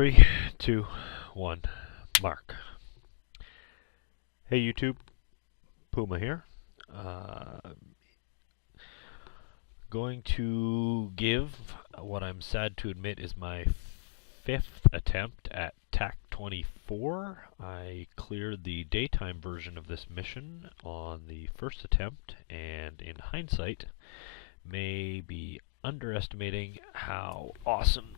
3, 2, 1, mark. Hey YouTube, Puma here. Going to give what I'm sad to admit is my 5th attempt at TAC-24. I cleared the daytime version of this mission on the first attempt, and in hindsight, may be underestimating how awesomely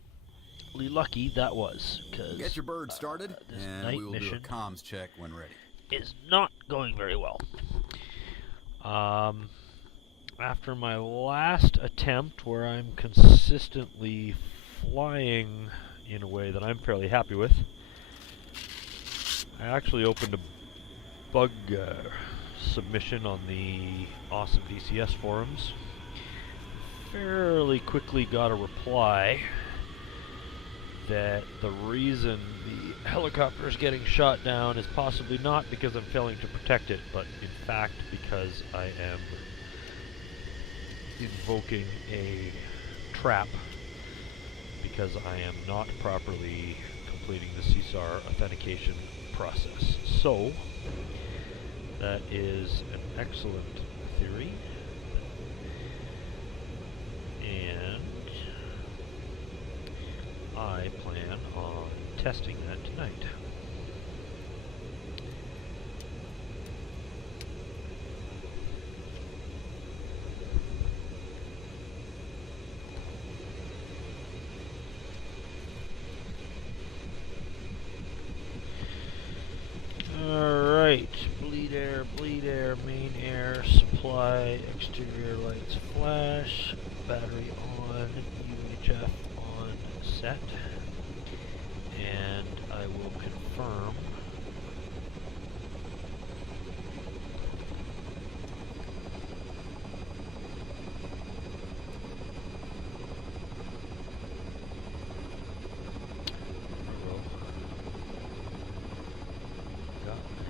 lucky that was. Get your bird started, and we will do a comms check when ready. Is not going very well. After my last attempt, where I'm consistently flying in a way that I'm fairly happy with, I actually opened a bug submission on the awesome DCS forums. Fairly quickly got a reply that the reason the helicopter is getting shot down is possibly not because I'm failing to protect it, but in fact because I am invoking a trap because I am not properly completing the CSAR authentication process. So, that is an excellent theory, and I plan on testing that tonight. Alright, bleed air, main air, supply, exterior lights flash, battery on, UHF on set, and I will confirm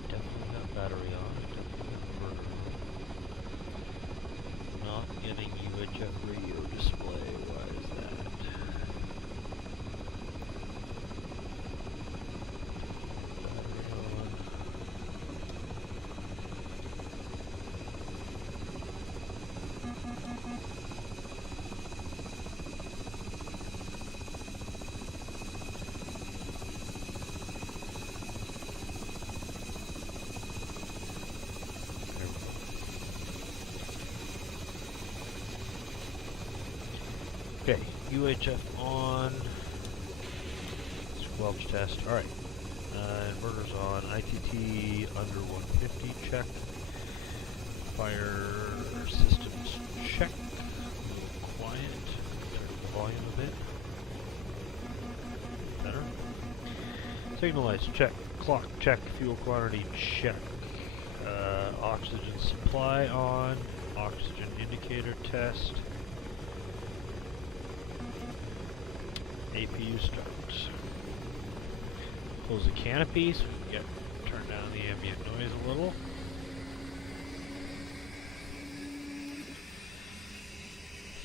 definitely got battery on, definitely got inverter on. Not getting UHF radio display, why is that? Battery on. Okay, UHF on, squelch test, alright, inverter's on, ITT under 150 check, fire systems check, a little quiet, turn the volume a bit, better, signal lights check, clock check, fuel quantity check, oxygen supply on, oxygen indicator test, APU starts. Close the canopy so we can turn down the ambient noise a little.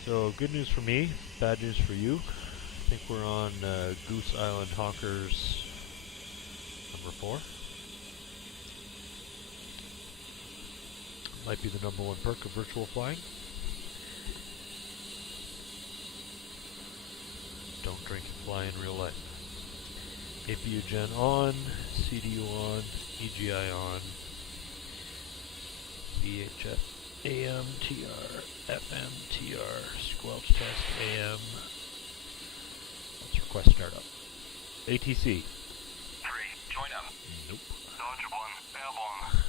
So good news for me, bad news for you. I think we're on Goose Island Honkers number 4. Might be the #1 perk of virtual flying. Don't drink and fly in real life. APU gen on, CDU on, EGI on, VHF AM, TR, FM, TR, squelch test AM. Let's request startup. ATC. 3, join up. Nope. Dodge 1, airborne.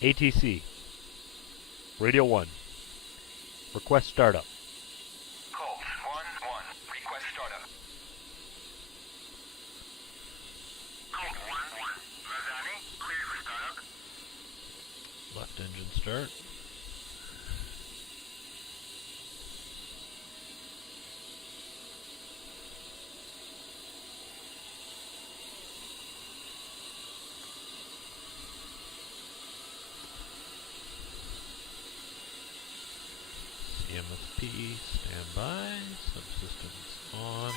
ATC. Radio 1. Request startup. Colt 1-1, request startup. Colt 1-1, Razani, clear for startup. Left engine start. CMSP, standby, subsystems on.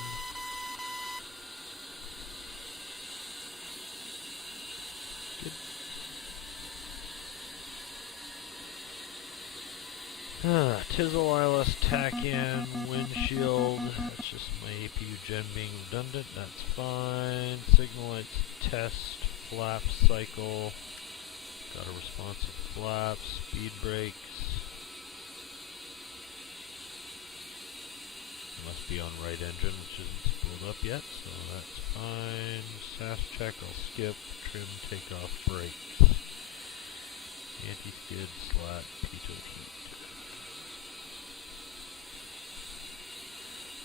Tizzle wireless tack-in windshield. That's just my APU gen being redundant. That's fine. Signal lights test. Flap cycle. Got a responsive flap. Speed brakes. Must be on right engine, which isn't spooled up yet, so that's fine. SAS check, I'll skip. Trim takeoff brakes. Anti-skid, slat, pitot heat.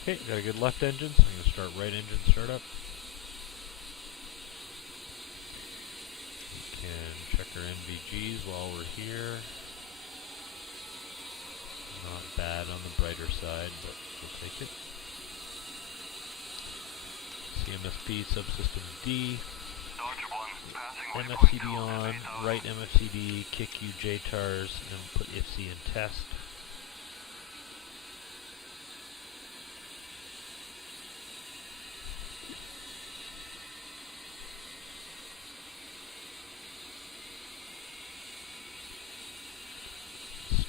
Okay, got a good left engine, so I'm going to start right engine startup. We can check our NVGs while we're here. Not bad on the brighter side, but we'll take it. CMSP subsystem D. MFCD on, right MFCD, kick U JTARs, and put IFC in test.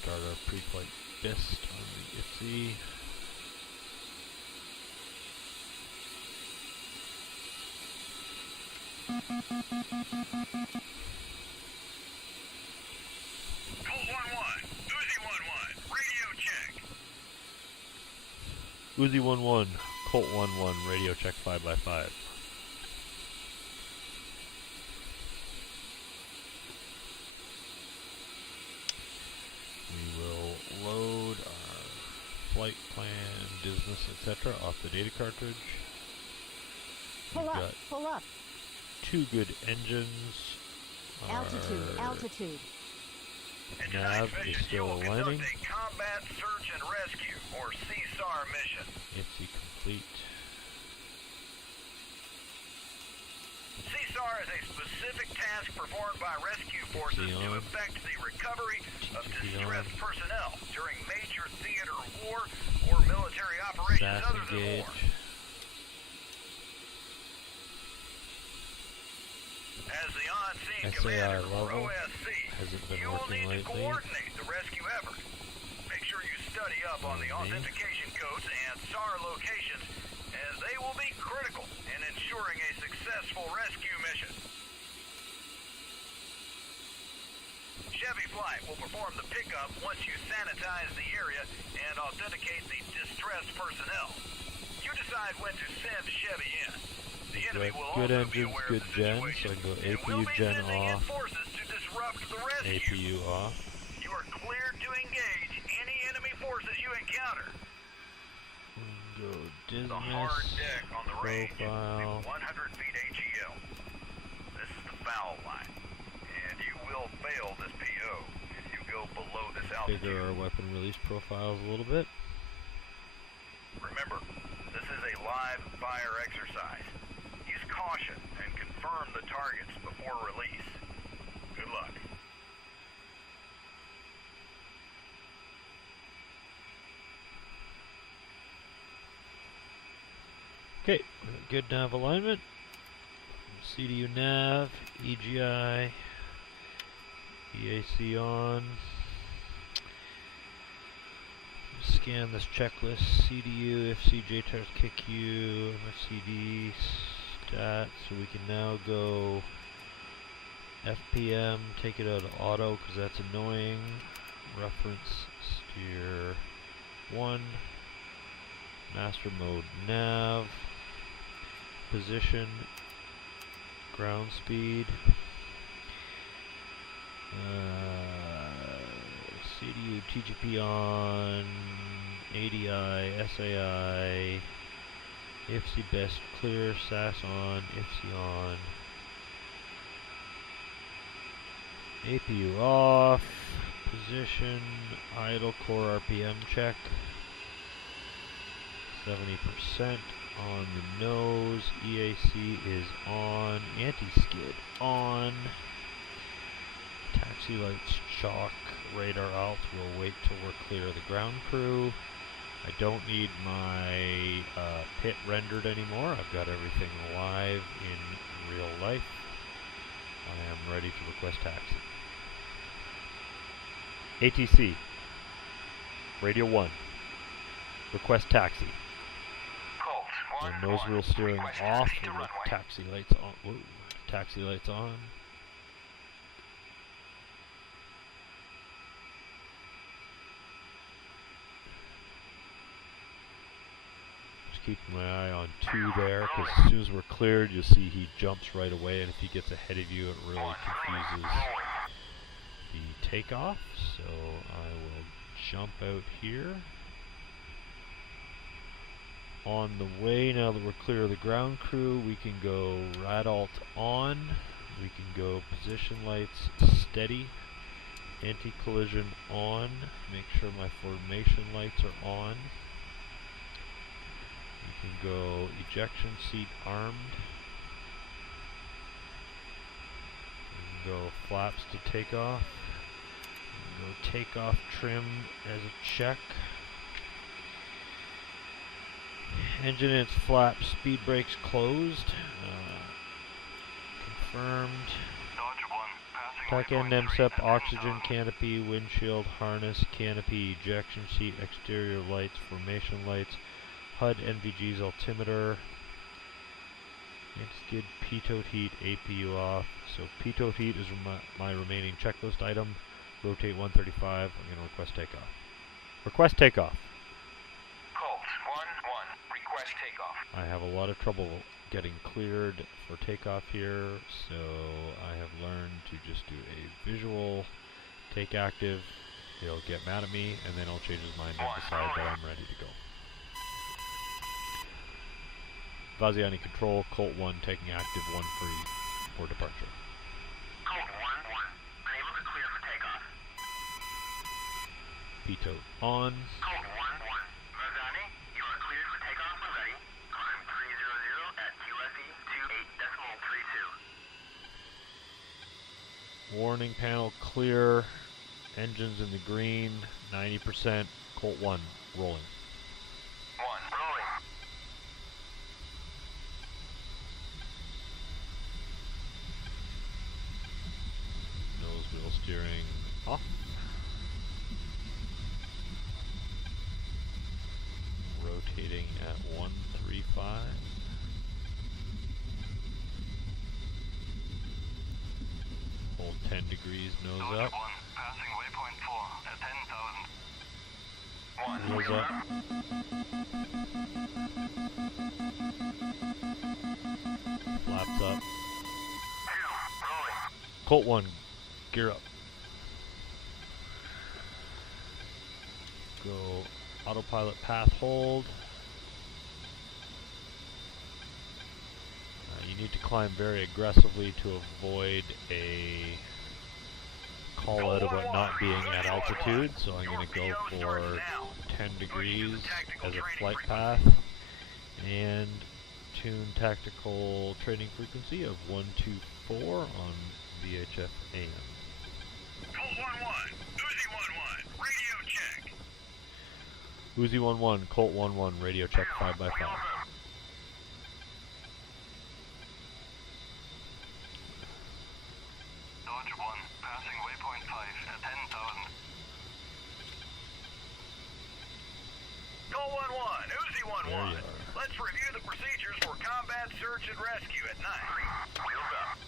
Start our pre-flight BIST on the IFC. Uzi 1-1, Colt 1-1, radio check 5x5. We will load our flight plan, business, etc. off the data cartridge. Pull up. Two good engines. Altitude. Nav is still aligning. Combat Search and Rescue, or CSAR mission. IFC complete. CSAR is a specific task performed by rescue forces to effect the recovery of distressed personnel during major theater war or military operations other than war. As the on-scene commander for OSC, you will need to coordinate the rescue effort. Make sure you study up on the authentication codes and SAR locations, as they will be critical in ensuring a successful rescue mission. Chevy Flight will perform the pickup once you sanitize the area and authenticate the distressed personnel. You decide when to send Chevy in. The enemy will good also engines, be aware good of the gen, situation, so I go and APU will be gen sending in off, forces to disrupt the rescue. APU off. You are cleared to engage any enemy forces you encounter. Go The hard business, deck on the range is profile. 100 feet AGL. This is the foul line, and you will fail this PO if you go below this altitude. Bigger our weapon release profiles a little bit. Remember, this is a live fire exercise. Use caution and confirm the targets before release. Good luck. Okay, good nav alignment. CDU nav, EGI, EAC on. Scan this checklist, CDU, FC, JTARS, KQ, MFCD, stat, so we can now go FPM, take it out of auto because that's annoying. Reference steer 1, master mode nav, position, ground speed, CDU, TGP on, ADI, SAI, IFC best clear, SAS on, IFC on, APU off, position, idle core RPM check, 70% on the nose, EAC is on, anti-skid on, taxi lights chalk, radar alt, we'll wait till we're clear of the ground crew. I don't need my pit rendered anymore, I've got everything live in real life. I am ready to request taxi. ATC. Radio 1. Request taxi. Colt, And nose wheel steering off. Taxi lights on. Whoa. Taxi lights on. Just keeping my eye on 2 there, because as soon as we're cleared, you'll see he jumps right away, and if he gets ahead of you, it really confuses the takeoff. So I will jump out here. On the way, now that we're clear of the ground crew, we can go rad alt on. We can go position lights steady, anti-collision on. Make sure my formation lights are on. We can go ejection seat armed. We can go flaps to take off. We can go takeoff trim as a check. Engine and its flaps, speed brakes closed. Confirmed. Tack end MSEP, oxygen canopy, windshield, harness, canopy, ejection seat, exterior lights, formation lights, HUD, NVG's altimeter, anti-skid, pitot heat, APU off. So pitot heat is my remaining checklist item. Rotate 135. I'm going to request takeoff. Request takeoff. Colt, 1-1, request takeoff. I have a lot of trouble getting cleared for takeoff here, so I have learned to just do a visual take active. He'll get mad at me, and then I'll change his mind and decide that I'm ready to go. Vaziani control, Colt 1 taking active, 1 free for departure. Colt 1-1, unable to clear for takeoff. Pitot on. Colt 1-1, Vaziani, you are cleared for takeoff and ready. Climb 300 at QFE 28.32. Warning panel clear. Engines in the green, 90%. Colt 1 rolling. 1, rolling. Nose wheel steering off. Rotating at 135. Hold 10 degrees, nose up. 1, passing waypoint 4 at 10,000. 1, Nose up. Flaps up. 2, rolling. Colt 1, gear up. Go autopilot path hold. You need to climb very aggressively to avoid a call out about not being at altitude, so I'm going to go for 10 degrees as a flight path and tune tactical training frequency of 124 on VHF AM. Colt 1-1, Uzi 1-1, radio check. Uzi 1-1, Colt 1-1, radio check 5x5. Dodge 1, passing waypoint 5 at 10,000. Colt 1-1, Uzi 1-1. Let's review the procedures for combat search and rescue at night. Wheels up.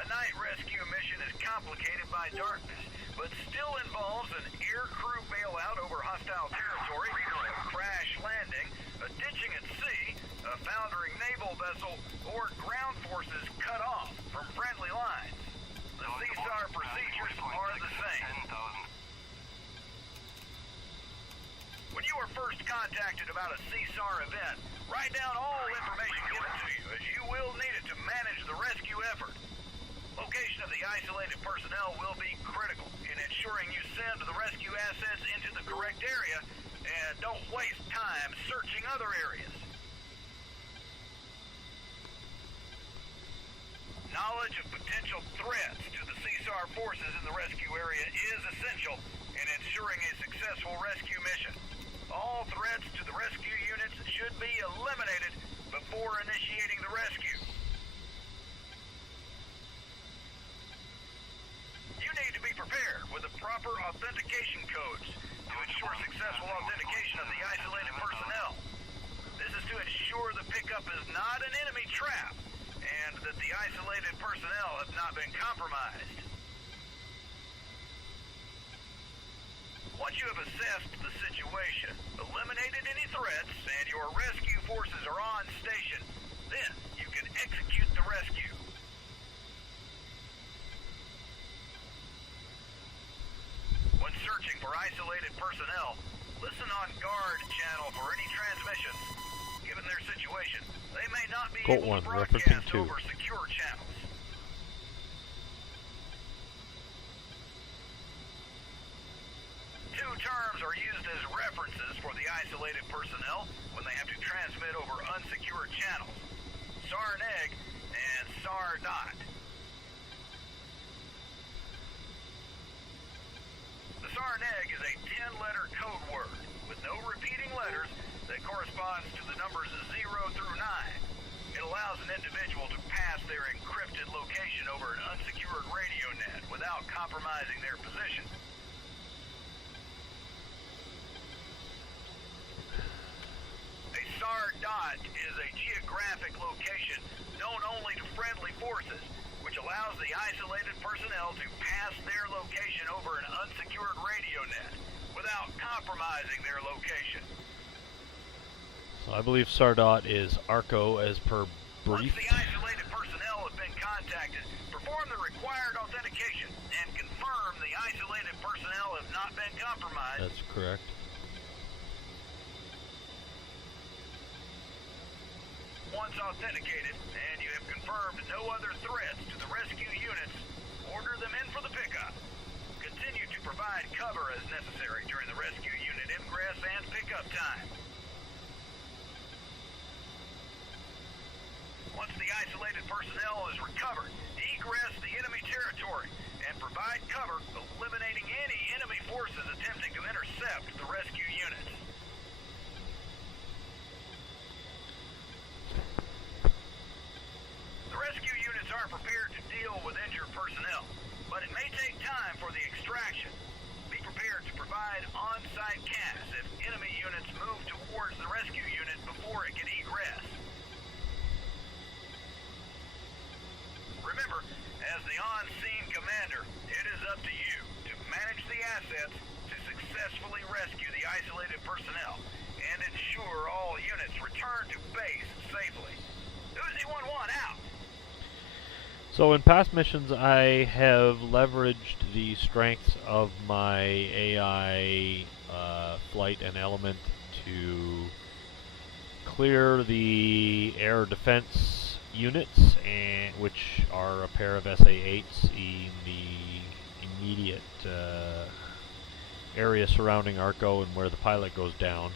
A night rescue mission is complicated by darkness, but still involves an air crew bailout over hostile territory, a crash landing, a ditching at sea, a foundering naval vessel, or ground forces cut off from friendly lines. The CSAR procedures are the same. When you are first contacted about a CSAR event, write down all information given to you, as you will need it to manage the rescue effort. Location of the isolated personnel will be critical in ensuring you send the rescue assets into the correct area and don't waste time searching other areas. Knowledge of potential threats to the CSAR forces in the rescue area is essential in ensuring a successful rescue mission. All threats to the rescue units should be eliminated before initiating the rescue. proper authentication codes to ensure successful authentication of the isolated personnel. This is to ensure the pickup is not an enemy trap and that the isolated personnel have not been compromised. Once you have assessed the situation, eliminated any threats, and your rescue forces are on station, then you can execute the rescue. When searching for isolated personnel, listen on guard channel for any transmissions. Given their situation, they may not be able to broadcast over secure channels. Two terms are used as references for the isolated personnel when they have to transmit over unsecured channels: CSAR Night and CSAR Night. The CSAR Night is a 10-letter code word with no repeating letters that corresponds to the numbers 0 through 9. It allows an individual to pass their encrypted location over an unsecured radio net without compromising their position. A CSAR dot is a geographic location known only to friendly forces, which allows the isolated personnel to pass their location over an unsecured radio net without compromising their location. So I believe CSAR dot is ARCO as per brief. Once the isolated personnel have been contacted, perform the required authentication and confirm the isolated personnel have not been compromised. That's correct. Once authenticated and you have confirmed no other threats to the rescue units, order them in for the pickup. Continue to provide cover as necessary during the rescue unit ingress and pickup time. Once the isolated personnel is recovered, egress the enemy territory and provide cover, eliminating any enemy forces attempting to intercept the rescue units. The rescue units are prepared to deal with injured personnel, but it may take time for the extraction. Be prepared to provide on-site CAS if enemy units move towards the rescue unit before it can egress. Remember, as the on-scene commander, it is up to you to manage the assets to successfully rescue the isolated personnel and ensure all units return to base safely. Uzi 1-1 out. So in past missions, I have leveraged the strengths of my AI flight and element to clear the air defense units, which are a pair of SA-8s in the immediate area surrounding ARCO and where the pilot goes down.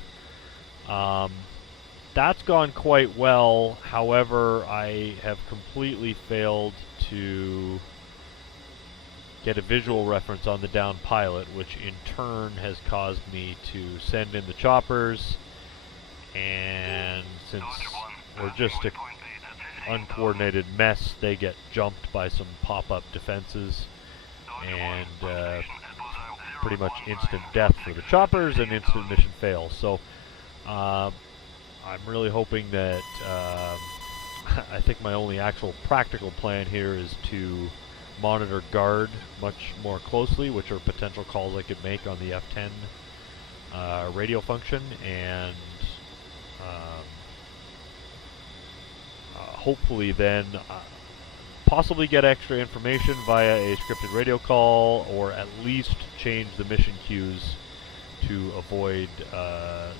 That's gone quite well. However, I have completely failed to get a visual reference on the downed pilot, which in turn has caused me to send in the choppers, and since we're just an uncoordinated mess, they get jumped by some pop-up defenses, and pretty much instant death for the choppers and instant mission fail. So I'm really hoping that I think my only actual practical plan here is to monitor guard much more closely, which are potential calls I could make on the F10 radio function, and hopefully then possibly get extra information via a scripted radio call, or at least change the mission queues to avoid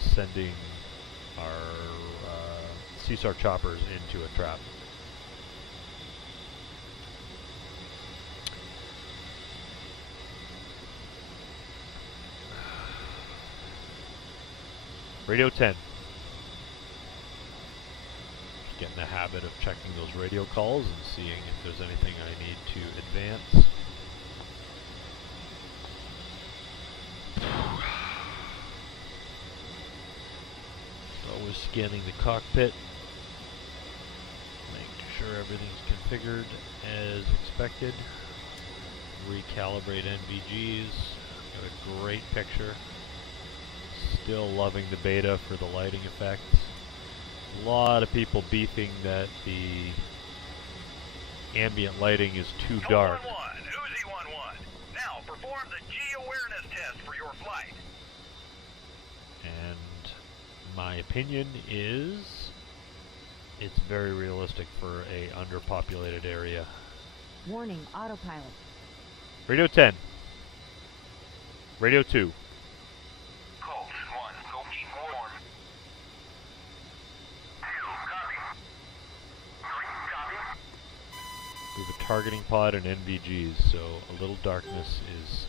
sending our CSAR choppers into a trap. Radio 10. Just get in the habit of checking those radio calls and seeing if there's anything I need to advance. Always scanning the cockpit, making sure everything's configured as expected. Recalibrate NVGs. Got a great picture. Still loving the beta for the lighting effects. A lot of people beefing that the ambient lighting is too dark. Uzi 1-1. Now perform the G-awareness test for your flight. And my opinion is it's very realistic for a underpopulated area. Warning, autopilot. Radio 10. Radio 2. Colt 1, go keep warm. 2, copy. 3, copy. We have a targeting pod and NVGs, so a little darkness is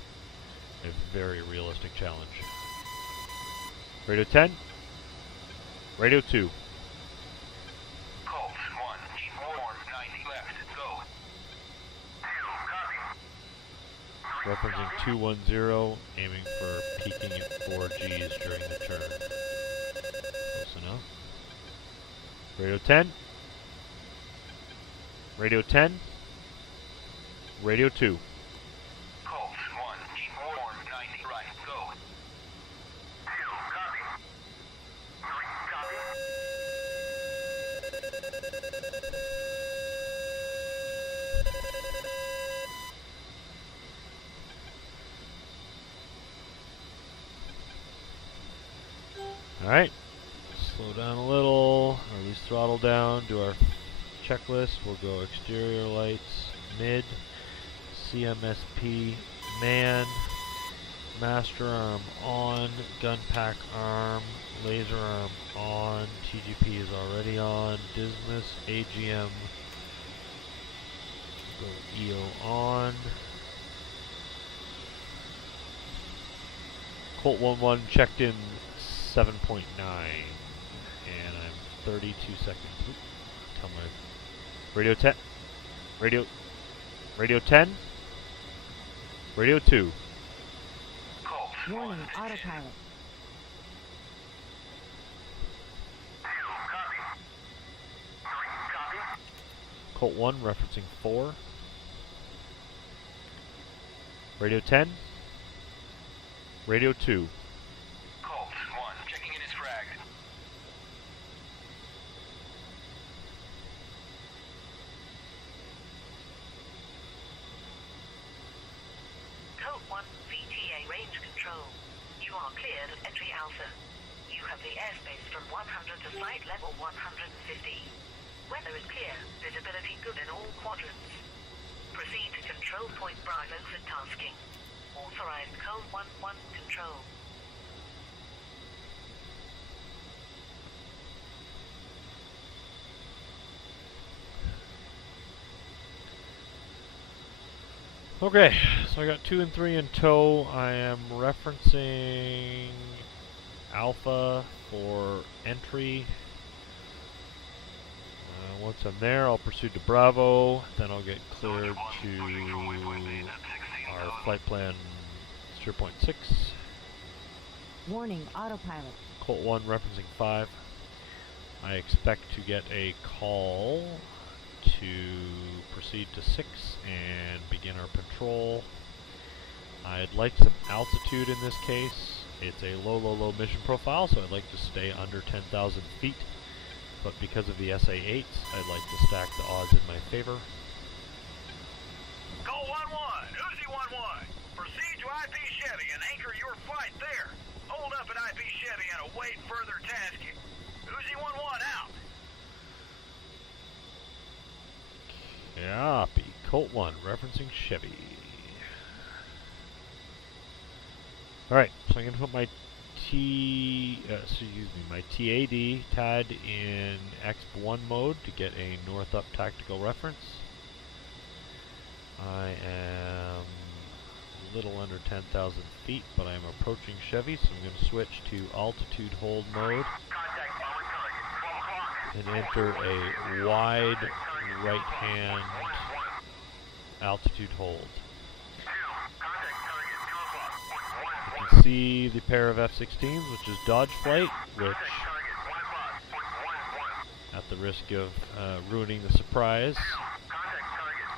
a very realistic challenge. Radio 10. Radio 2. Colt 1, keep warm. 90 left, go. 2, copy. 3, Referencing 210, aiming for peaking at 4 Gs during the turn. Close enough. Radio 10. Radio 10. Radio 2. Colt 1, keep warm. 90 right, go. 2, copy. 3, copy. Alright. Slow down a little, or at least throttle down, do our checklist. We'll go exterior lights, mid, CMSP, man, master arm on, gun pack arm, laser arm on, TGP is already on, Dismas, AGM, go EO on. Colt 1-1 checked in 7.9, and I'm 32 seconds. Oop, tell my radio 10, radio 10, radio 2. Colt Warning, 1, autopilot. 2, copy. 3, copy. Colt 1 referencing 4. Radio 10, radio 2. Colt 1, checking in his frag. Colt 1, VTA range control. You are cleared of entry alpha. You have the airspace from 100 to flight level 150. Weather is clear, visibility good in all quadrants. Proceed to control point Bravo for tasking. Authorized Colt 1-1 control. Okay, so I got 2 and 3 in tow. I am referencing Alpha for entry. Once I'm there, I'll proceed to Bravo. Then I'll get cleared to our flight plan 0.6. Warning, autopilot. Colt 1 referencing 5. I expect to get a call to proceed to 6 and begin our patrol. I'd like some altitude in this case. It's a low mission profile, so I'd like to stay under 10,000 feet. But because of the SA-8s, I'd like to stack the odds in my favor. Colt 1-1, Uzi 1-1. Proceed to IP Chevy and anchor your flight there. Hold up at IP Chevy and await further tasking. Uzi 1-1 out. Copy. Colt 1, referencing Chevy. Alright, so I'm going to put my my TAD, TAD in Exp1 mode to get a north up tactical reference. I am a little under 10,000 feet, but I'm approaching Chevy, so I'm going to switch to altitude hold mode and enter a wide right hand altitude hold. You can see the pair of F-16s, which is Dodge Flight, which, at the risk of ruining the surprise,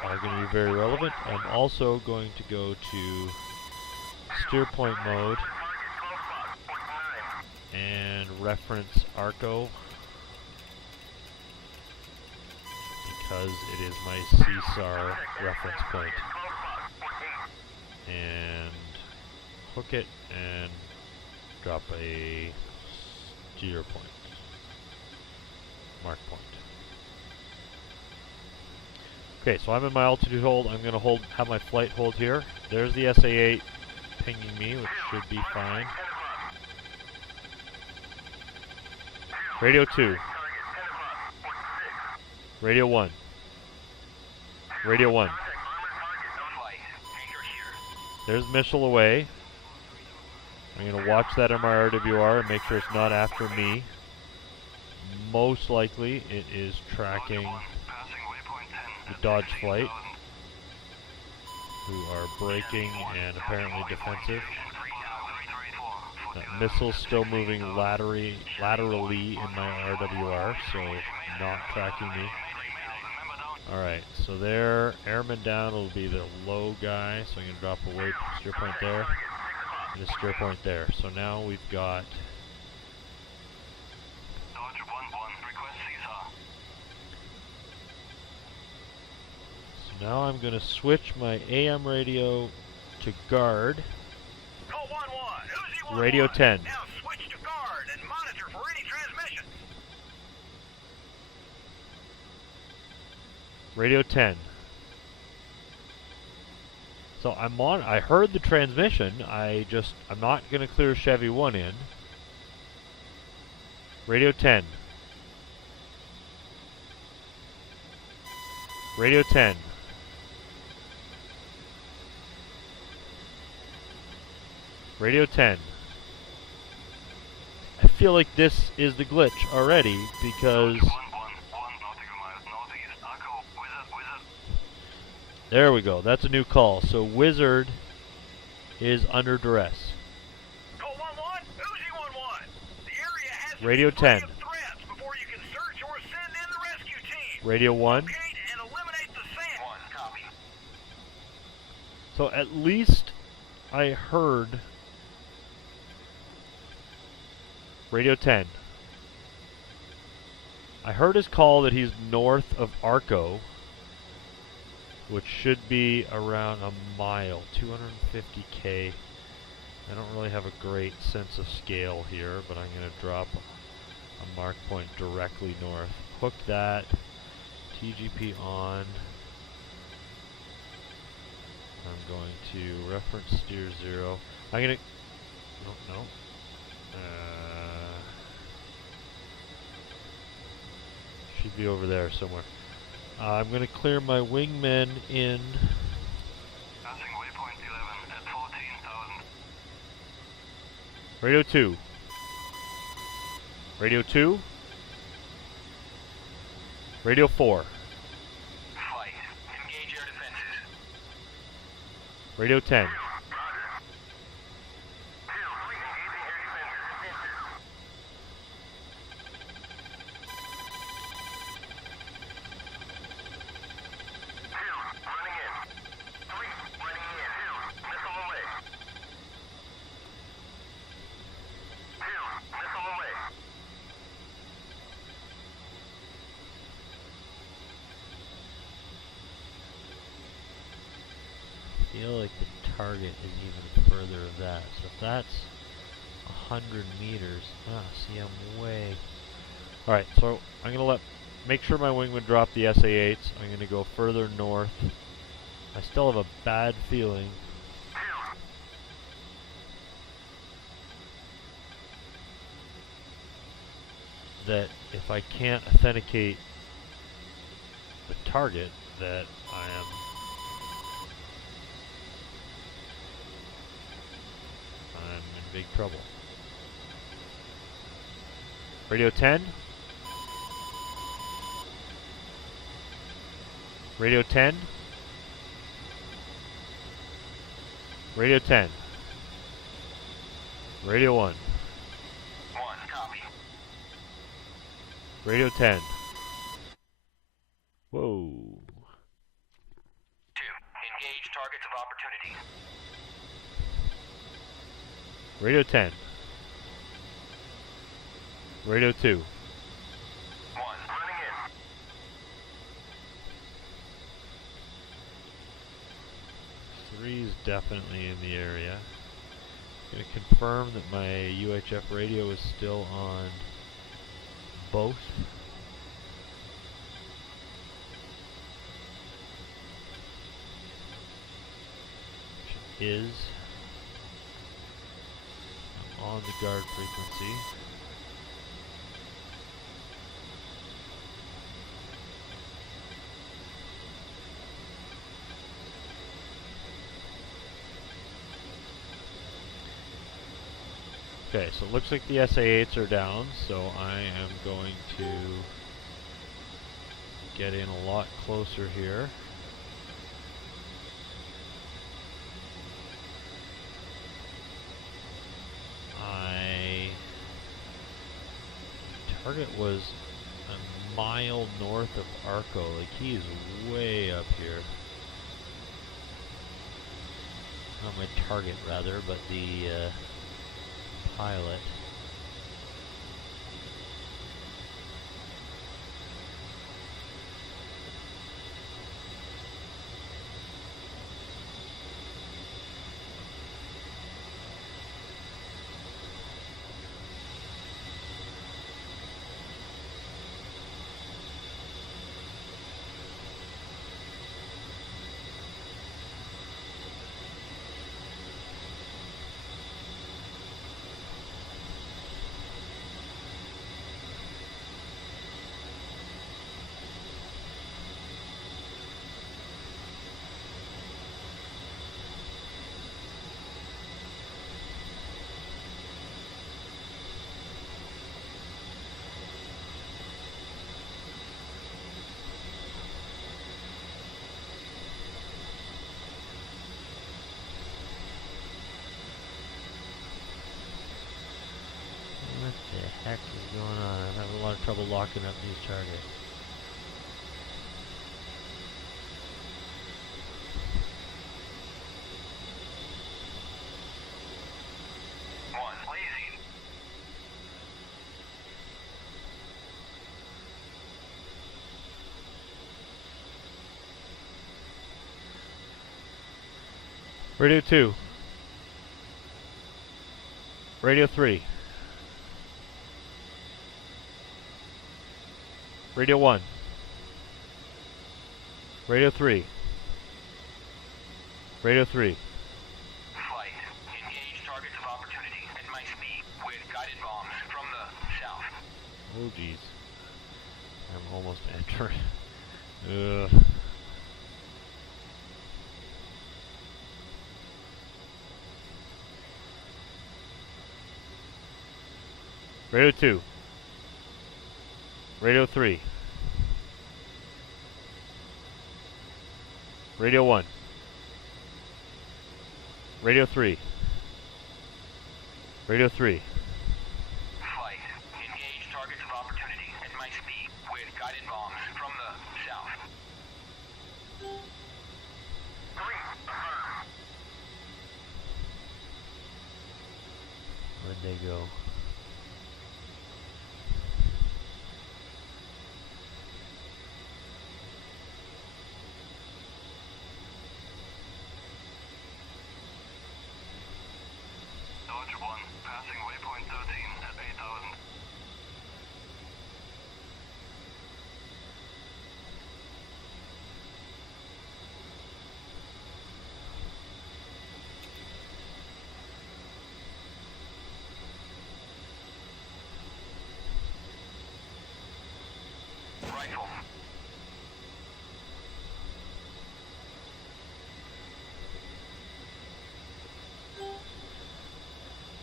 are going to be very relevant. I'm also going to go to steer point mode and reference ARCO because it is my CSAR reference point. And hook it and drop a steer point, mark point. Okay, so I'm in my altitude hold. I'm going to have my flight hold here. There's the SA-8 pinging me, which should be fine. Radio 2. Radio 1. Radio 1. There's missile away. I'm going to watch that on my RWR and make sure it's not after me. Most likely it is tracking the Dodge flight, who are braking and apparently defensive. That missile's still moving laterally in my RWR, so not tracking me. Alright, so there, airman down will be the low guy, so I'm going to drop a weight steer point there, and a steer point there. So now we've got now I'm going to switch my AM radio to guard. Radio 10. Now switch to guard and monitor for any transmission. Radio 10. So I heard the transmission. I'm not going to clear Chevy 1 in. Radio 10. Radio 10. Radio 10. I feel like this is the glitch already because there we go. That's a new call. So Wizard is under duress. Call 1-1, Uzi 1-1. The area has Radio 10. threats before you can search or send in the rescue team. Radio 1. Locate and eliminate the SAM. 1, copy. So at least I heard Radio 10. I heard his call that he's north of Arco, which should be around a mile, 250K. I don't really have a great sense of scale here, but I'm going to drop a mark point directly north. Hook that, TGP on. I'm going to reference steer 0. I'm going to, no. Should be over there somewhere. I'm going to clear my wingmen in. Passing waypoint 11 at 14,000. Radio 2. Radio 2. Radio 4. Flight. Engage your defenses. Radio 10. I feel like the target is even further of that. So if that's 100 meters, see, I'm way. Alright, so I'm going to make sure my wing would drop the SA-8s. I'm going to go further north. I still have a bad feeling that if I can't authenticate the target, that I'm in big trouble. Radio 10. Radio 10. Radio 10. Radio 1. 1, copy. Radio 10. Whoa. 2. Engage targets of opportunity. Radio 10. Radio 2. 1, running in. 3 is definitely in the area. I'm going to confirm that my UHF radio is still on both. Which is on the guard frequency. Okay, so it looks like the SA-8s are down, so I am going to get in a lot closer here. Target was a mile north of Arco, like he is way up here. Not my target rather, but the pilot. What the heck is going on? I'm having a lot of trouble locking up these targets. Radio 2. Radio 3. Radio 1. Radio 3. Radio 3. Flight. Engage targets of opportunity at my speed with guided bombs from the south. Oh geez. I'm almost entering. Ugh. Radio 2. Radio 3. Radio 1. Radio 3. Radio 3. Flight. Engage targets of opportunity at my speed with guided bombs from the south. Where'd they go? Dodge 1, passing waypoint 13 at 8,000. Rifle.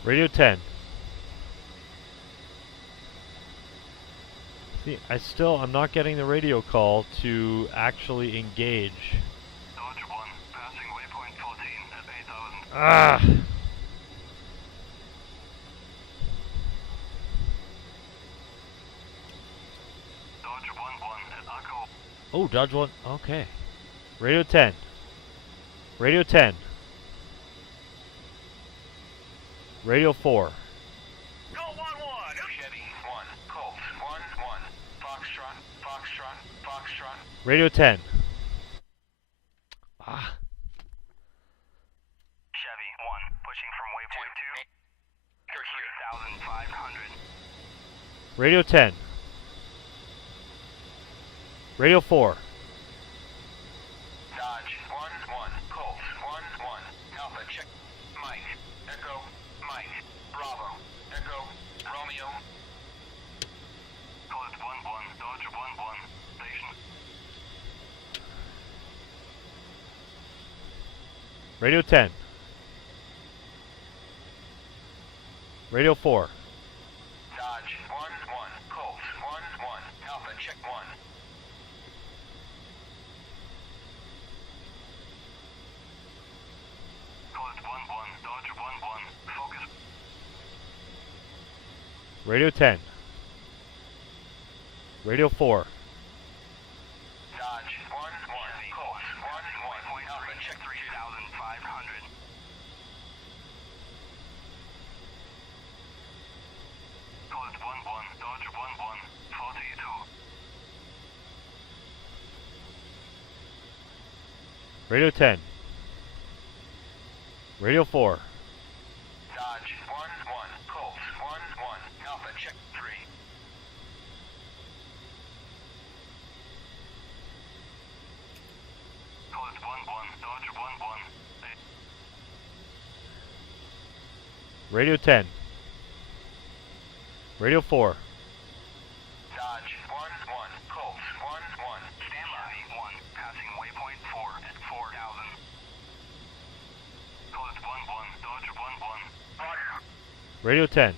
Radio 10. See, I'm not getting the radio call to actually engage. Dodge 1, passing waypoint 14 at 8,000. Ah! Dodge 1-1 at Arco. Oh, Dodge 1. Okay. Radio 10. Radio 10. Radio 4. Go 1-1. Chevy 1, Colt 1-1. Foxtrot, Foxtrot, Foxtrot. Radio 10. Ah. Chevy 1, pushing from waypoint 2. 3,500. Radio 10. Radio 4. Dodge 1-1. Colt 1-1. Alpha check. Mike. Echo. Mike. Bravo. Echo. Romeo. Colt 1-1. Dodge 1-1. Station. Radio 10. Radio 4. Dodge 1-1. Colt 1-1. Alpha check 1. Colt 1-1. Dodge 1-1. Focus. Radio 10. Radio 4. Dodge 1-1. Colt 1-1. Alpha check 3,500. Colt 1-1. Dodge 1-1. 42. Radio 10. Radio 4. Dodge 1-1. Colt 1-1. Alpha check 3. Colt 1-1. Dodge 1-1. Radio 10. Radio 4. Dodge 1-1. Colt 1-1. Stand by. 1. Passing waypoint 4 at 4,000. Colt 1-1. Dodge 1-1. Roger. Radio 10.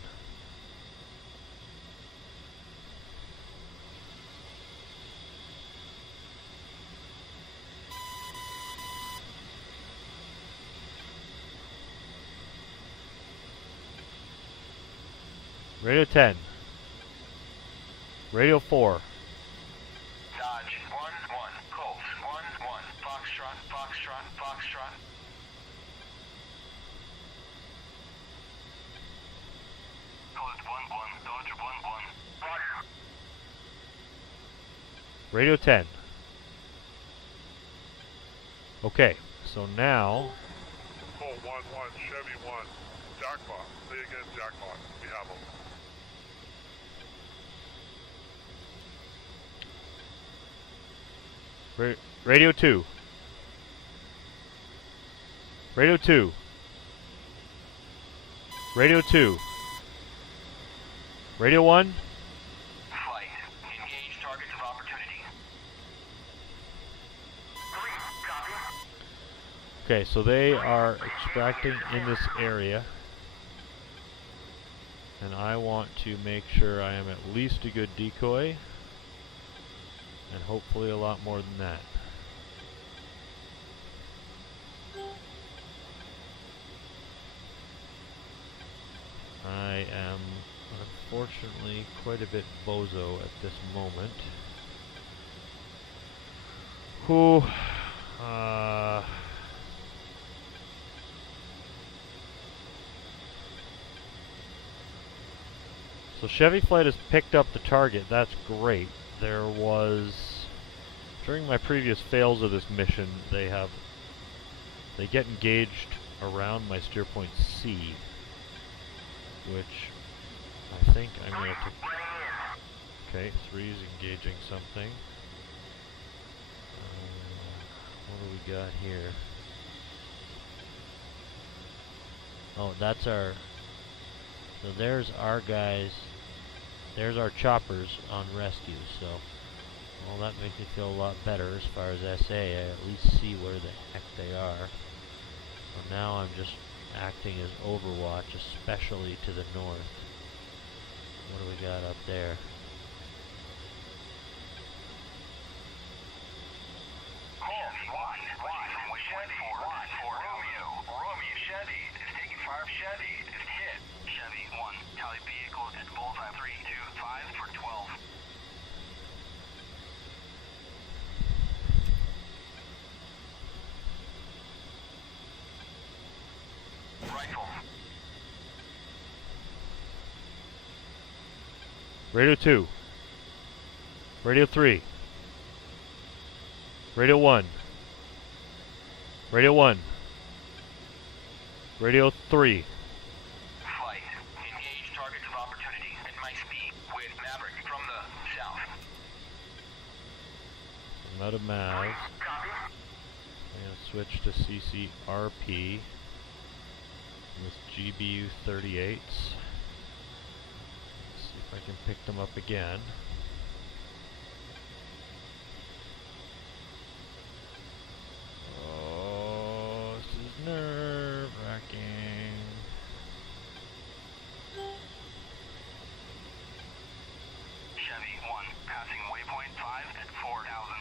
Radio 10. Radio 4. Dodge 1-1. Colt 1-1. Foxtrot, Foxtrot, Foxtrot. Colt 1-1. Dodge 1-1. Roger. Radio 10. Okay, so now Colt 1-1, Chevy 1, jackpot. Say again, jackpot. We have them. Radio 2. Radio 2. Radio 2. Radio 1. Flight. Engage targets of opportunity. Copy. Okay, so they are extracting in this area. And I want to make sure I am at least a good decoy. And hopefully a lot more than that. I am unfortunately quite a bit bozo at this moment. Whew. So Chevy Flight has picked up the target. That's great. There was, during my previous fails of this mission, they get engaged around my steer point C, which I think I'm going to. Okay, 3's engaging something. What do we got here? Oh, that's our. So there's our guys. There's our choppers on rescue. So, well, that makes me feel a lot better as far as SA. I at least see where the heck they are. So now I'm just acting as overwatch, especially to the north. What do we got up there? Chevy 1, from Chevy 1 for Romeo. Romeo Chevy is taking fire. Chevy is hit. Chevy 1, tally vehicles at bullseye 325 for 12. Rifle. Radio 2. Radio 3. Radio 1. Radio 1. Radio 3. Flight. Engage targets of opportunity at my speed with Maverick from the south. I'm out of Mav. Copy. I'm going to switch to CCRP with GBU 38s. See if I can pick them up again. Oh, this is nerve-wracking. Chevy 1, passing waypoint 5 at 4,000.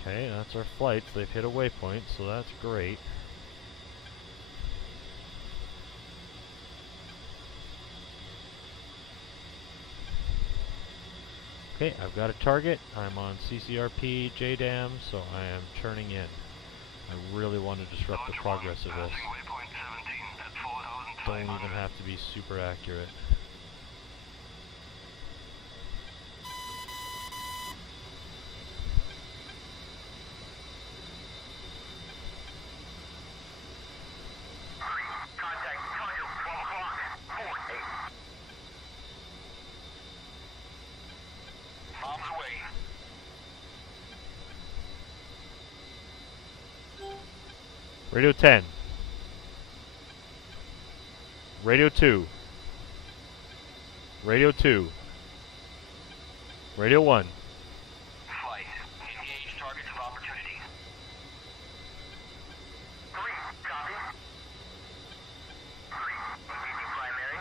Okay, that's our flights. They've hit a waypoint, so that's great. Okay, I've got a target. I'm on CCRP JDAM, so I am churning in. I really want to disrupt the progress of this. Waypoint 17 at 4,500. Don't even have to be super accurate. Contact target 12 o'clock. 4-8. Bombs away. Radio 10. Radio 2. Radio 2. Radio 1. Flight. Engage targets of opportunity. 3, copy. 3, engaging primary.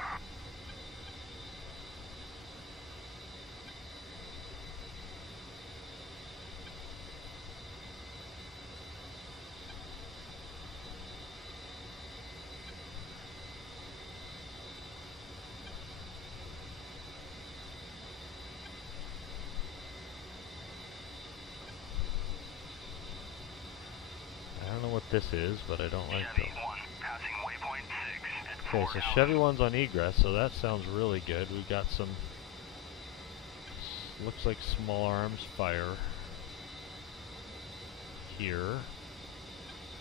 I don't know what this is, but I don't like Chevy them. 1, passing waypoint 6 at Okay, so 4,000. Chevy 1's on egress, so that sounds really good. We've got some, looks like small arms fire here,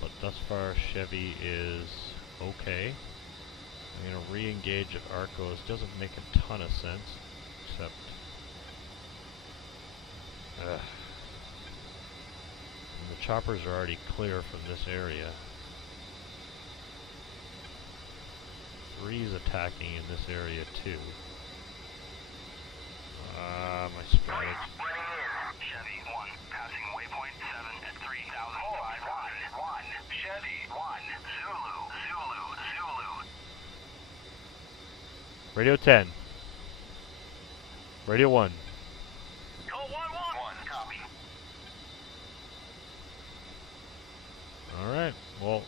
but thus far Chevy is okay. I'm going to re-engage at Arcos. Doesn't make a ton of sense, except and the choppers are already clear from this area. 3's attacking in this area too. My strategy. Running in. Chevy 1, passing waypoint 7 at 3,500. 1, Chevy 1, Zulu, Zulu, Zulu. Radio 10. Radio 1. Call 1-1. 1, copy. Alright, well,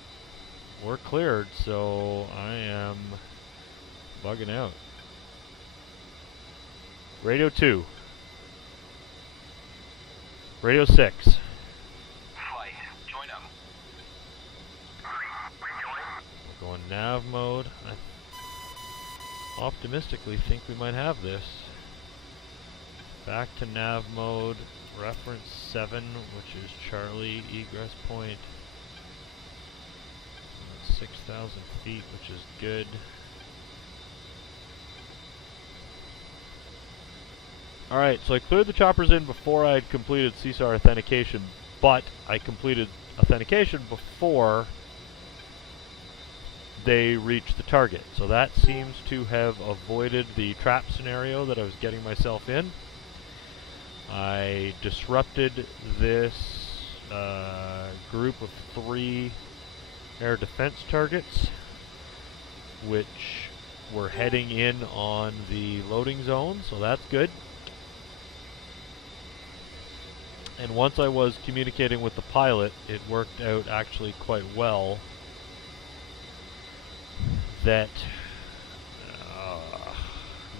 we're cleared, so I am bugging out. Radio 2. Radio 6. Flight, join up. 3, rejoin. We're going nav mode. I optimistically think we might have this. Back to nav mode. Reference 7, which is Charlie egress point. 6,000 feet, which is good. Alright, so I cleared the choppers in before I had completed CSAR authentication, but I completed authentication before they reached the target. So that seems to have avoided the trap scenario that I was getting myself in. I disrupted this group of 3 air defense targets, which were heading in on the loading zone, so that's good. And once I was communicating with the pilot, it worked out actually quite well that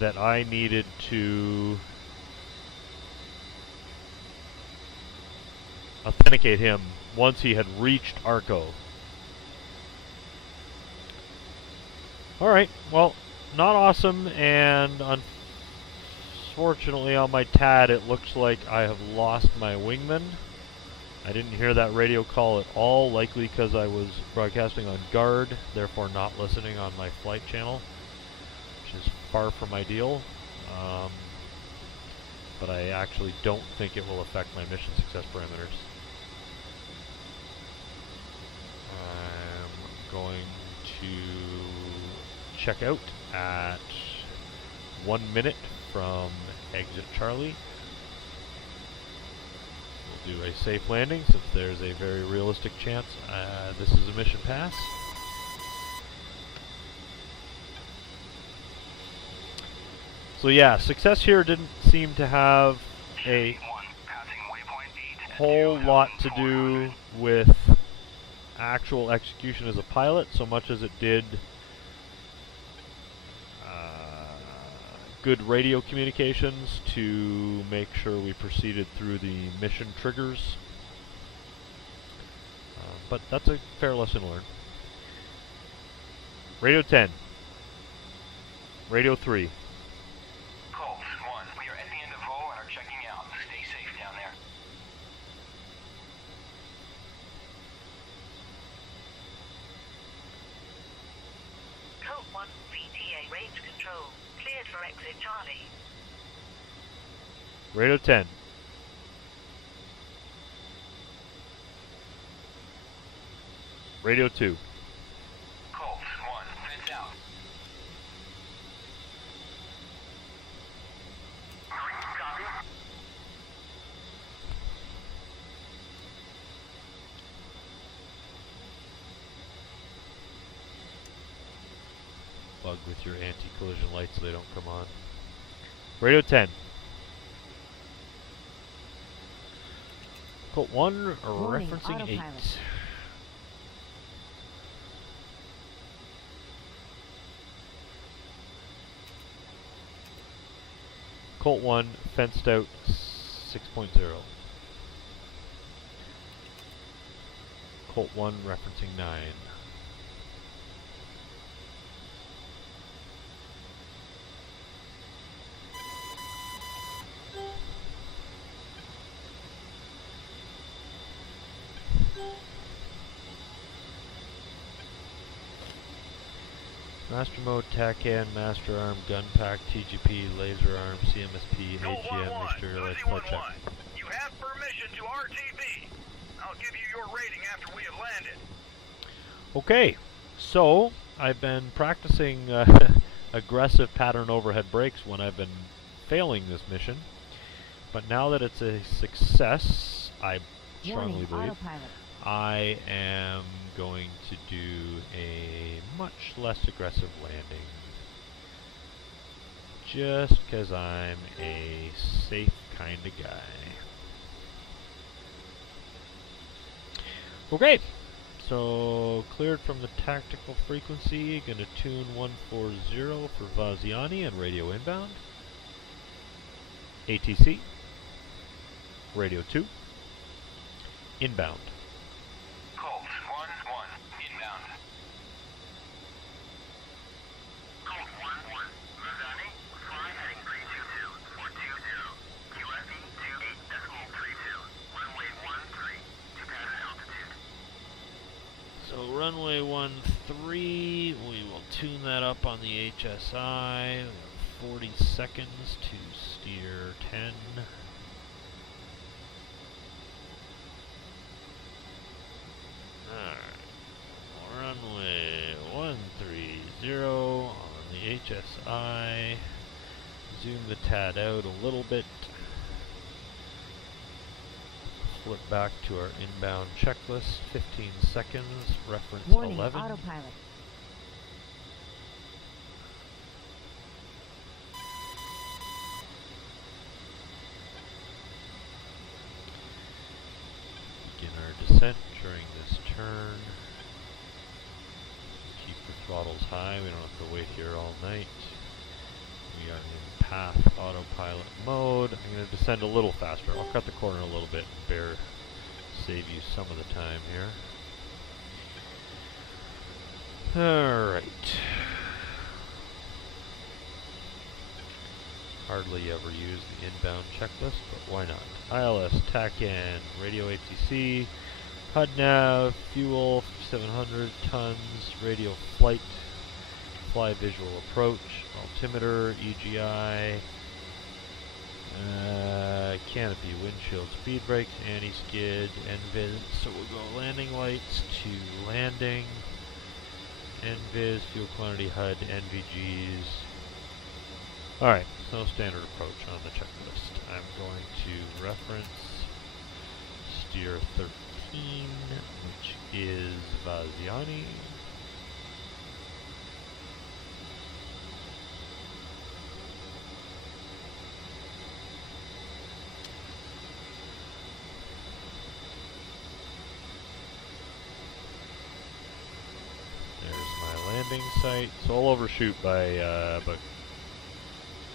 I needed to authenticate him once he had reached Arco. Alright, well, not awesome, and Unfortunately, on my TAD, it looks like I have lost my wingman. I didn't hear that radio call at all, likely because I was broadcasting on guard, therefore not listening on my flight channel, which is far from ideal. But I actually don't think it will affect my mission success parameters. I'm going to check out at 1 minute from exit Charlie. We'll do a safe landing since there's a very realistic chance this is a mission pass. So yeah, success here didn't seem to have a whole lot to do with actual execution as a pilot, so much as it did good radio communications to make sure we proceeded through the mission triggers. But that's a fair lesson learned. Radio 10. Radio 3. Colt 1, we are at the end of VO and are checking out. Stay safe down there. Colt 1, VTA range control. Cleared for exit Charlie. Radio 10. Radio 2. Colt 1, fence out. Copy. Bug with your anti-collision lights so they don't come on. Radio 10. Colt 1, Warning, referencing 8. autopilot. Colt 1, fenced out 6.0. Colt 1, referencing 9. Master mode, TACAN, Master Arm, Gun Pack, TGP, Laser Arm, CMSP, Colt AGM, 1-1, Exterior Lights, Uzi Flight check. 1-1. You have permission to RTB. I'll give you your rating after we have landed. Okay, so I've been practicing aggressive pattern overhead brakes when I've been failing this mission, but now that it's a success, I strongly Warning, believe, autopilot. I am going to do a much less aggressive landing. Just because I'm a safe kind of guy. Okay, so cleared from the tactical frequency. Gonna tune 140 for Vaziani and radio inbound. ATC. Radio 2. Inbound. Colt 1-1, inbound. Colt 1-1, Mizani, fly heading 322, 420, QFE 28.32, runway 13, to pattern altitude. So runway 13, we will tune that up on the HSI. We have 40 seconds to steer 10. Alright, runway 130 on the HSI. Zoom the TAD out a little bit. Flip back to our inbound checklist. 15 seconds, reference Warning, 11. autopilot. Begin our descent during this turn. Keep the throttles high, we don't have to wait here all night. We are in path autopilot mode. I'm going to descend a little faster. I'll cut the corner a little bit and save you some of the time here. Alright. hardly ever use the inbound checklist, but why not? ILS, TACAN, radio ATC, HUD nav, fuel 700 tons, radio flight, fly visual approach, altimeter, EGI, canopy, windshield, speed brakes, anti-skid, NVIS. So we'll go landing lights to landing, NVIS, fuel quantity, HUD, NVGs. Alright, no standard approach on the checklist. I'm going to reference steer 13, which is Vaziani. Landing site, so I'll overshoot by about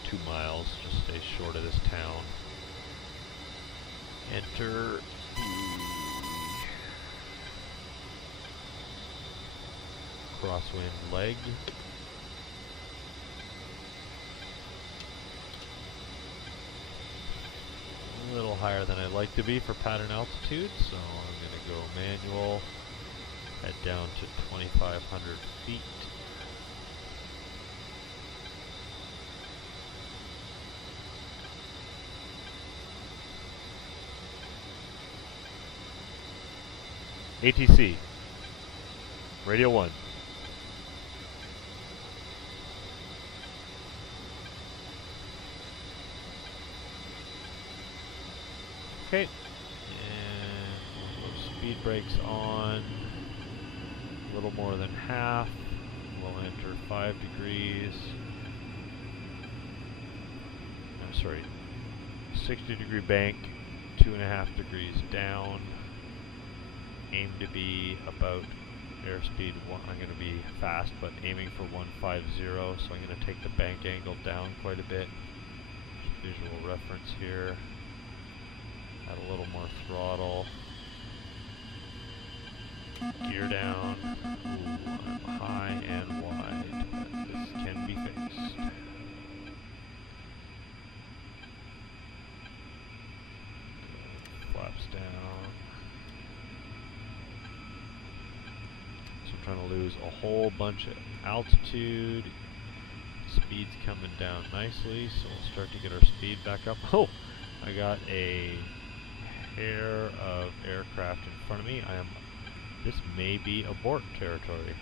2 miles, just stay short of this town. Enter the crosswind leg. A little higher than I'd like to be for pattern altitude, so I'm going to go manual. Head down to 2,500 feet. ATC. Radio 1. Okay. And we'll put speed brakes on. A little more than half. We'll enter 5 degrees. I'm sorry, 60-degree bank, 2.5 degrees down. Aim to be about airspeed 1. I'm going to be fast, but aiming for 150. So I'm going to take the bank angle down quite a bit. Visual reference here. Add a little more throttle. Gear down. Ooh, I'm high and wide, but this can be fixed. Flaps down. So I'm trying to lose a whole bunch of altitude. Speed's coming down nicely, so we'll start to get our speed back up. Oh! I got a hair of aircraft in front of me. This may be abort territory.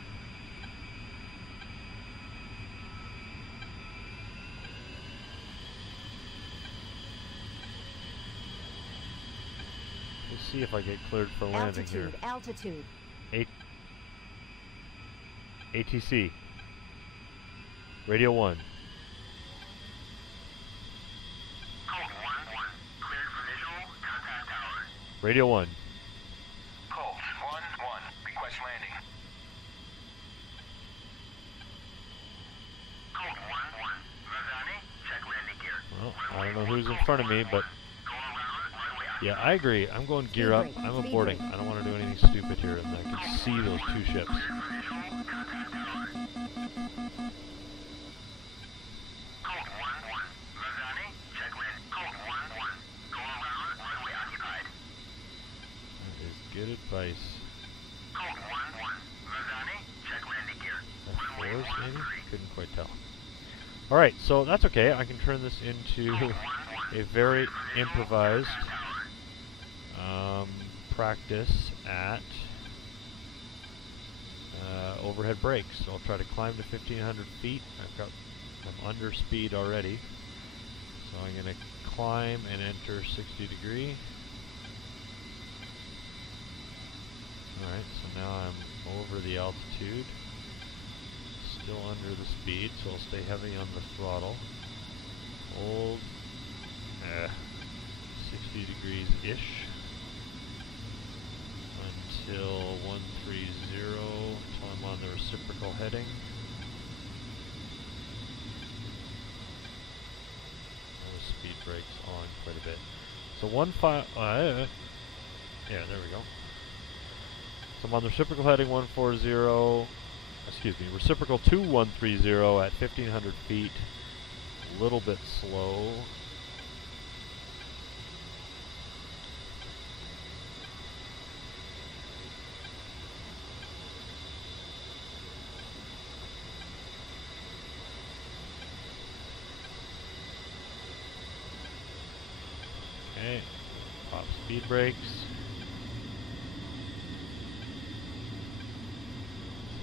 Let's see if I get cleared for landing here. Altitude. ATC. Radio 1. Code 1-1. Cleared for visual. Contact tower. Radio 1. Code 1-1. Request landing. Code 1-1. Vazani, check landing gear. Well, I don't know who's in front of me, but yeah, I agree. I'm going gear up. I'm aborting. I don't want to do anything stupid here, and I can see those two ships. That is good advice. F4s, maybe? Couldn't quite tell. Alright, so that's okay. I can turn this into a very improvised practice at overhead brakes. So I'll try to climb to 1,500 feet. I'm under speed already. So I'm going to climb and enter 60 degree. Alright, so now I'm over the altitude. Still under the speed, so I'll stay heavy on the throttle. Hold 60 degrees-ish until 130, until I'm on the reciprocal heading. Speed brakes on quite a bit. So yeah, there we go. So I'm on the reciprocal heading 140, excuse me, reciprocal 2130 at 1,500 feet. a little bit slow. Okay, pop speed brakes.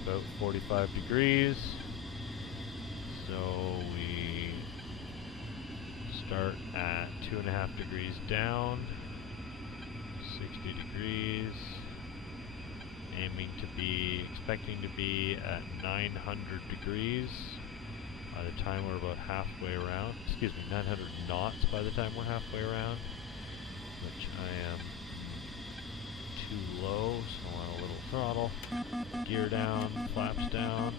About 45 degrees. So we start at 2.5 degrees down, 60 degrees, expecting to be at 900 degrees by the time we're about halfway around. Excuse me, 900 knots by the time we're halfway around, which I am too low, so I want a little throttle. Gear down, flaps down.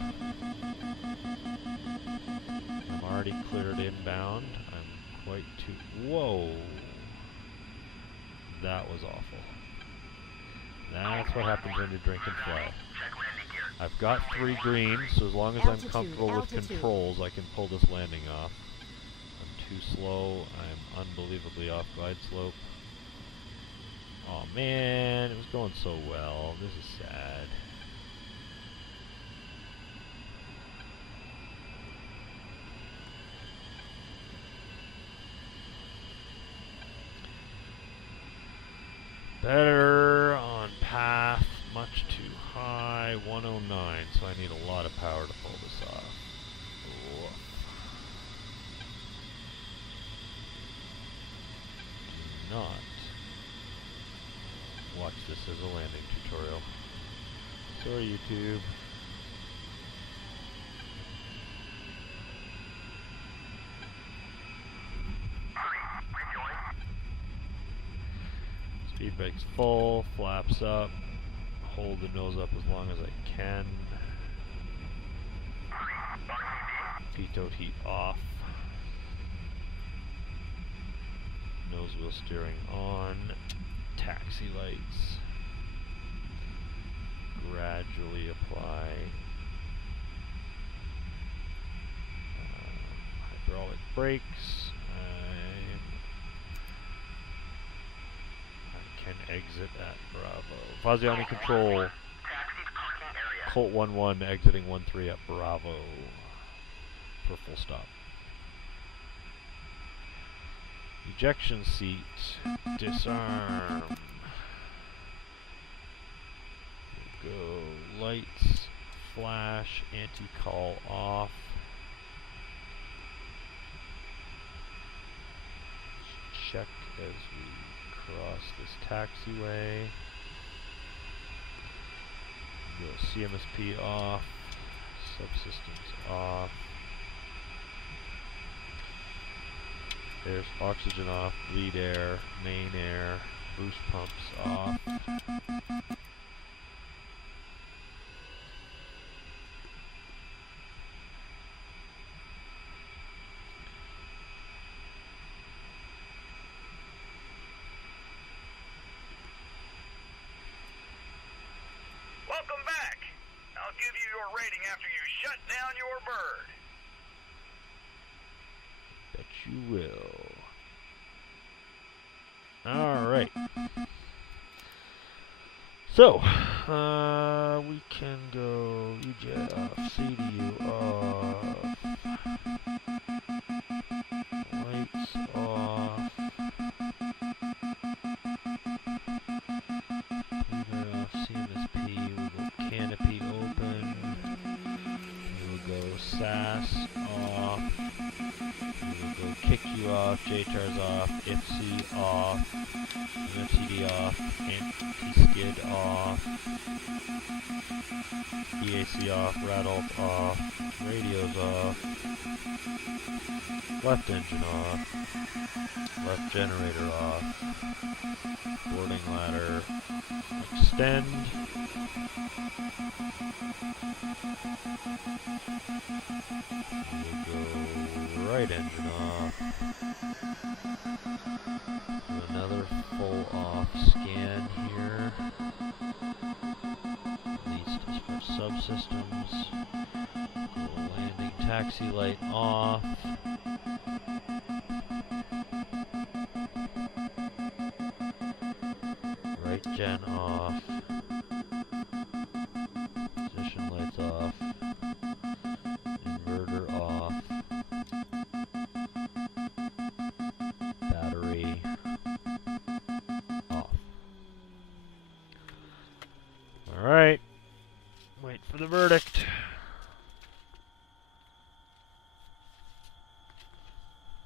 I'm already cleared inbound. I'm quite too... Whoa! That was awful. That's what happens when you drink and fly. I've got 3 greens, so as long as I'm comfortable with controls, I can pull this landing off. I'm too slow. I'm unbelievably off glide slope. Oh man, it was going so well. This is sad. Better on path, much too high, 109, so I need a lot of power to pull this off. Woof. Do not watch this as a landing tutorial. Sorry, YouTube. Speed brake's full, flaps up, hold the nose up as long as I can. Pitot heat off. Nose wheel steering on. Taxi lights. Gradually apply hydraulic brakes. I can exit at Bravo. Faziani control. Colt 1-1 exiting 1-3 at Bravo for full stop. Ejection seat. Disarm. Go. Lights. Flash. Anti-call off. Check as we cross this taxiway. Go CMSP off. Subsystems off. There's oxygen off, bleed air, main air, boost pumps off. Welcome back. I'll give you your rating after you shut down your bird. Bet you will. Alright. So, we can go EJ off, CDU off, lights off, leader off, CMSP, we'll go canopy open, we'll go SAS off, we'll go kick you off, JTAR's off, IFC off, MFTD off, anti-skid off, EAC off, radalt off, radios off, left engine off, left generator off, boarding ladder, extend, we'll go right engine off, another full off scan here, leads us for subsystems, landing taxi light off, Gen off. Position lights off. Inverter off. Battery off. Alright. Wait for the verdict.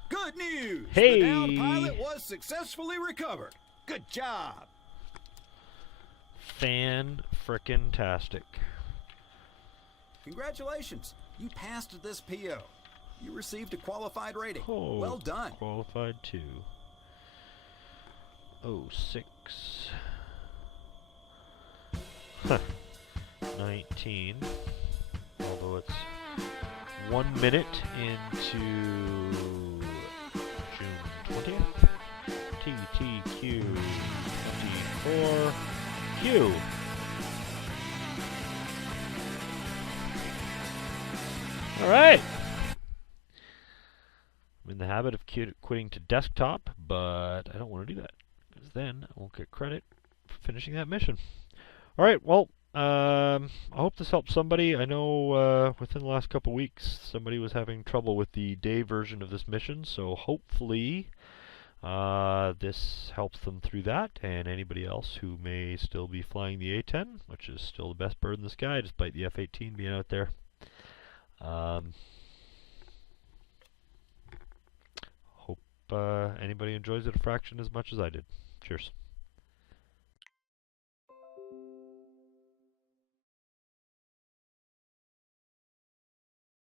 Good news! Hey! The downed pilot was successfully recovered. Good job! Fan-frickin-tastic. Congratulations! You passed this PO. You received a qualified rating. Oh, well done. Qualified 2. 06. Huh. 19. Although it's 1 minute into June 20th. TTQ24 Q. Alright. I'm in the habit of quitting to desktop, but I don't want to do that, because then I won't get credit for finishing that mission. Alright, well, I hope this helps somebody. I know within the last couple weeks somebody was having trouble with the day version of this mission, so hopefully this helps them through that, and anybody else who may still be flying the A-10, which is still the best bird in the sky despite the F-18 being out there. Hope anybody enjoys it a fraction as much as I did. Cheers.